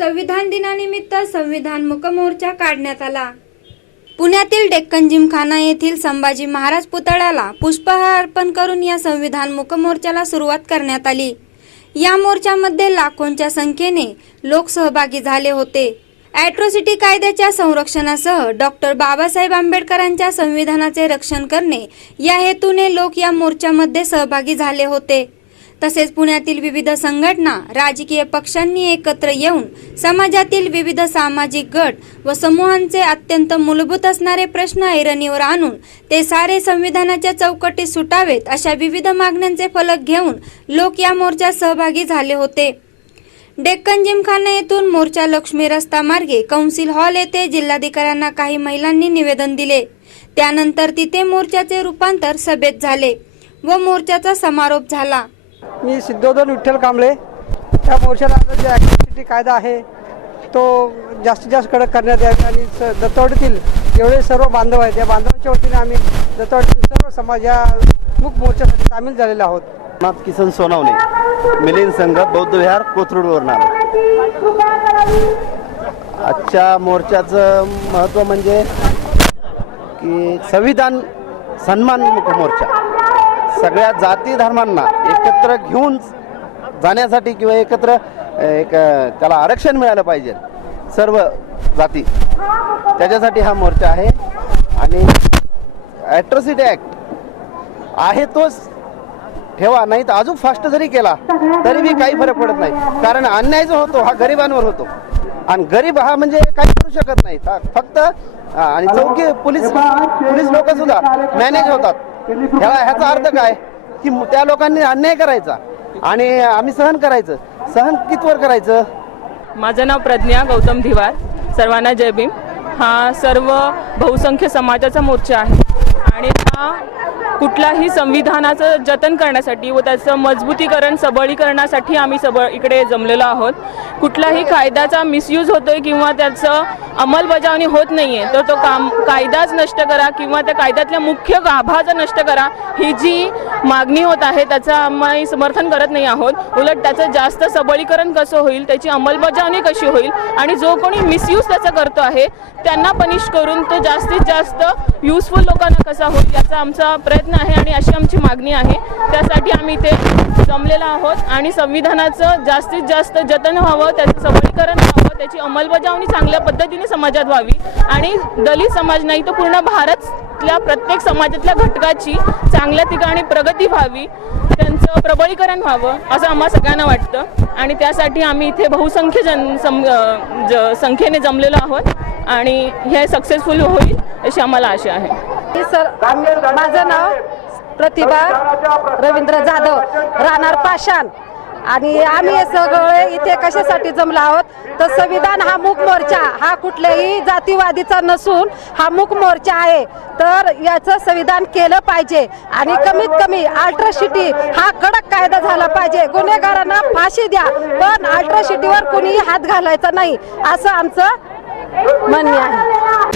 संविधान दिनानिमित्त संविधान मुकमोर्चा काढण्यात आला. पुण्यातील डेक्कन जिमखाना येथील संभाजी महाराज पुतळ्याला पुष्पहार अर्पण करून या संविधान मुकमोर्चाला सुरुवात करण्यात आली. या मोर्चामध्ये लाखोंच्या संख्येने लोक सहभागी झाले होते. ॲट्रोसिटी कायद्याच्या संरक्षणासह डॉक्टर बाबासाहेब आंबेडकरांच्या संविधानाचे रक्षण करणे या हेतूने लोक या मोर्चामध्ये सहभागी झाले होते. तसेच पुण्यातील विविध संघटना राजकीय पक्षांनी एकत्र येऊन समाजातील विविध सामाजिक गट व समूहांचे अत्यंत मूलभूत असणारे प्रश्न ऐरणीवर आणून ते सारे संविधानाच्या चौकटीत सुटावेत अशा विविध मागण्यांचे फलक घेऊन लोक या मोर्चात सहभागी झाले होते. डेक्कन जिमखाना येथून मोर्चा लक्ष्मी रस्ता मार्गे कौन्सिल हॉल येथे जिल्हाधिकाऱ्यांना काही महिलांनी निवेदन दिले. त्यानंतर तिथे मोर्चाचे रूपांतर सभेत झाले व मोर्चाचा समारोप झाला. मी सिद्धोदन विठ्ठल कांबळे. या मोर्चाला जो ॲक्टिव्हिटी कायदा आहे तो जास्तीत जास्त कडक करण्यात यावी आणि स दत्तवाडीतील जेवढे सर्व बांधव आहेत. या बांधवांच्या वतीने आम्ही दत्तवाडीतील सर्व समाज या मुख मोर्चासाठी सामील झालेले आहोत. नाथ किसन सोनावणे मिलिंद संघ बौद्ध विहार कोथरूडवरून आलो आजच्या मोर्चाचं महत्त्व म्हणजे की संविधान सन्मान मोर्चा. सगळ्या जाती धर्मांना एकत्र घेऊन जाण्यासाठी किंवा एकत्र एक त्याला आरक्षण मिळालं पाहिजे. सर्व जाती. त्याच्यासाठी हा मोर्चा आहे. आणि ॲट्रॉसिटी ॲक्ट आहे तोच. ठेवा नाही तर अजून फास्ट जरी केला तरी बी काही फरक पडत नाही. कारण अन्याय जो होतो हा गरिबांवर होतो. आणि गरीब हा म्हणजे काही करू शकत नाही. फक्त आणि चौकी पोलीस पोलीस लोक सुद्धा मॅनेज होतात. ह्याचा अर्थ काय? की त्या लोकांनी अन्याय करायचा आणि आम्ही सहन करायचं. सहन कितवर करायचं? माझं नाव प्रज्ञा गौतम धिवार. सर्वांना जय भीम. हा सर्व बहुसंख्य समाजाचा मोर्चा आहे. आणि हा कुठलाही संविधानाचं जतन करण्यासाठी व त्याचं मजबूतीकरण सबळीकरणासाठी आम्ही सबळ इकडे जमलेलो आहोत. कुठलाही कायद्याचा मिसयूज होतोय किंवा त्याचं अंमलबजावणी होत नाही आहे तर तो काम कायदाच नष्ट करा किंवा त्या कायद्यातल्या मुख्य गाभाचं नष्ट करा ही जी मागणी होत आहे त्याचं आम्ही समर्थन करत नाही आहोत. उलट त्याचं जास्त सबळीकरण कसं होईल त्याची अंमलबजावणी कशी होईल आणि जो कोणी मिसयूज त्याचा करतो आहे त्यांना पनिश करून तो जास्तीत जास्त युजफुल लोकांना कसा होईल याचा आमचा प्रयत्न आहे आणि अशी आमची मागणी आहे. त्यासाठी आम्ही इथे जमलेलो आहोत आणि संविधानाचं जास्तीत जास्त जतन व्हावं त्याचं सबलीकरण त्याची अंमलबजावणी चांगल्या पद्धतीने समाजात व्हावी. आणि दलित समाज नाही तर पूर्ण भारतल्या प्रत्येक समाजातल्या घटकाची चांगल्या ठिकाणी प्रगती व्हावी. त्यांचं प्रबळीकरण व्हावं असं आम्हा सगळ्यांना वाटतं. आणि त्यासाठी आम्ही इथे बहुसंख्य जन सम ज संख्येने जमलेलो आहोत. आणि हे सक्सेसफुल होईल अशी आम्हाला आशा आहे. सर माझं नाव प्रतिभा रवींद्र जाधव राहणार पाषाण. आणि आम्ही हे सगळे इथे कशासाठी जमलो आहोत? तर संविधान हा मूक मोर्चा हा कुठल्याही जातीवादीचा नसून हा मूक मोर्चा आहे. तर याचं संविधान केलं पाहिजे. आणि कमीत कमी अल्ट्रासिटी हा कडक कायदा झाला पाहिजे. गुन्हेगारांना फाशी द्या पण अल्ट्रासिटीवर कोणीही हात घालायचा नाही. असं आमचं म्हणणे आहे.